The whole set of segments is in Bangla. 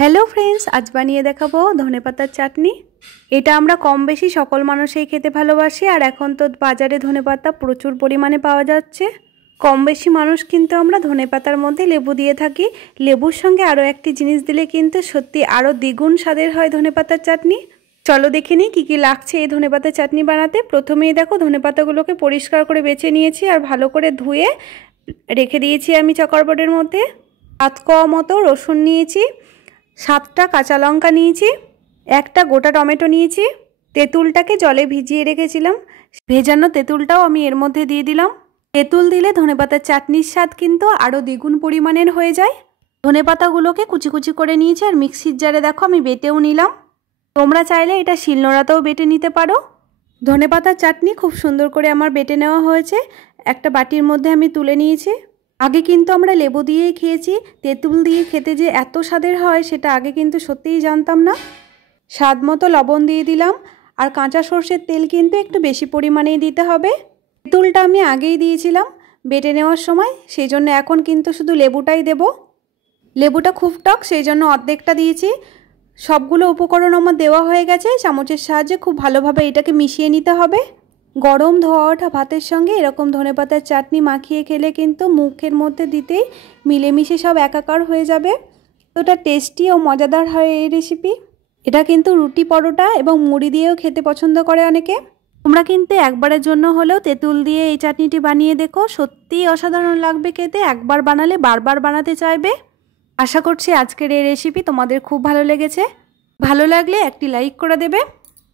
हेलो फ्रेंड्स, आज बानिए देखाबो धनेपातार चाटनी। এটা আমরা কম বেশি সকল মানুষই খেতে ভালোবাসি। আর এখন তো বাজারে ধনেপাতা প্রচুর পরিমাণে পাওয়া যাচ্ছে। কম বেশি মানুষ কিন্তু আমরা ধনেপাতার মধ্যে লেবু দিয়ে থাকি। লেবুর সঙ্গে আরও একটি জিনিস দিলে কিন্তু সত্যি আরও দ্বিগুণ স্বাদের হয় ধনেপাতার চাটনি। চলো দেখে নিই কী কী লাগছে এই ধনেপাতার চাটনি বানাতে। প্রথমেই দেখো ধনেপাতাগুলোকে পরিষ্কার করে বেছে নিয়েছি আর ভালো করে ধুয়ে রেখে দিয়েছি আমি চকরবোর্ডের মধ্যে। 7 কোয়া মতো রসুন নিয়েছি, 7টা কাঁচা লঙ্কা নিয়েছি, একটা গোটা টমেটো নিয়েছি। তেঁতুলটাকে জলে ভিজিয়ে রেখেছিলাম, ভেজানো তেঁতুলটাও আমি এর মধ্যে দিয়ে দিলাম। তেঁতুল দিলে ধনেপাতার চাটনির স্বাদ কিন্তু আরও দ্বিগুণ পরিমাণের হয়ে যায়। ধনেপাতাগুলোকে কুচি কুচি করে নিয়েছি আর মিক্সির জারে দেখো আমি বেটেও নিলাম। তোমরা চাইলে এটা শিলনোড়াতেও বেটে নিতে পারো। ধনেপাতার চাটনি খুব সুন্দর করে আমার বেটে নেওয়া হয়েছে, একটা বাটির মধ্যে আমি তুলে নিয়েছি। আগে কিন্তু আমরা লেবু দিয়েই খেয়েছি, তেঁতুল দিয়ে খেতে যে এত স্বাদের হয় সেটা আগে কিন্তু সত্যিই জানতাম না। স্বাদ মতো লবণ দিয়ে দিলাম, আর কাঁচা সর্ষের তেল কিন্তু একটু বেশি পরিমাণেই দিতে হবে। তেঁতুলটা আমি আগেই দিয়েছিলাম বেটে নেওয়ার সময়, সেই জন্য এখন কিন্তু শুধু লেবুটাই দেব। লেবুটা খুব টক, সেই জন্য অর্ধেকটা দিয়েছি। সবগুলো উপকরণ আমার দেওয়া হয়ে গেছে। চামচের সাহায্যে খুব ভালোভাবে এটাকে মিশিয়ে নিতে হবে। গরম ধোয়া ওঠা ভাতের সঙ্গে এরকম ধনেপাতার চাটনি মাখিয়ে খেলে কিন্তু মুখের মধ্যে দিতেই মিলেমিশে সব একাকার হয়ে যাবে। তোটা টেস্টি ও মজাদার হয় এই রেসিপি। এটা কিন্তু রুটি, পরোটা এবং মুড়ি দিয়েও খেতে পছন্দ করে অনেকে। তোমরা কিন্তু একবারের জন্য হলেও তেঁতুল দিয়ে এই চাটনিটি বানিয়ে দেখো, সত্যিই অসাধারণ লাগবে খেতে। একবার বানালে বারবার বানাতে চাইবে। আশা করছি আজকের এই রেসিপি তোমাদের খুব ভালো লেগেছে। ভালো লাগলে একটি লাইক করে দেবে।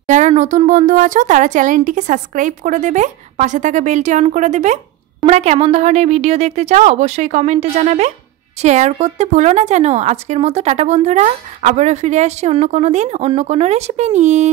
যারা নতুন বন্ধু আছো তারা চ্যানেলটিকে সাবস্ক্রাইব করে দেবে, পাশে থাকা বেলটি অন করে দেবে। তোমরা কেমন ধরনের ভিডিও দেখতে চাও অবশ্যই কমেন্টে জানাবে। শেয়ার করতে ভুলো না যেন। আজকের মতো টাটা বন্ধুরা, আবারও ফিরে আসছি অন্য কোনো দিন অন্য কোনো রেসিপি নিয়ে।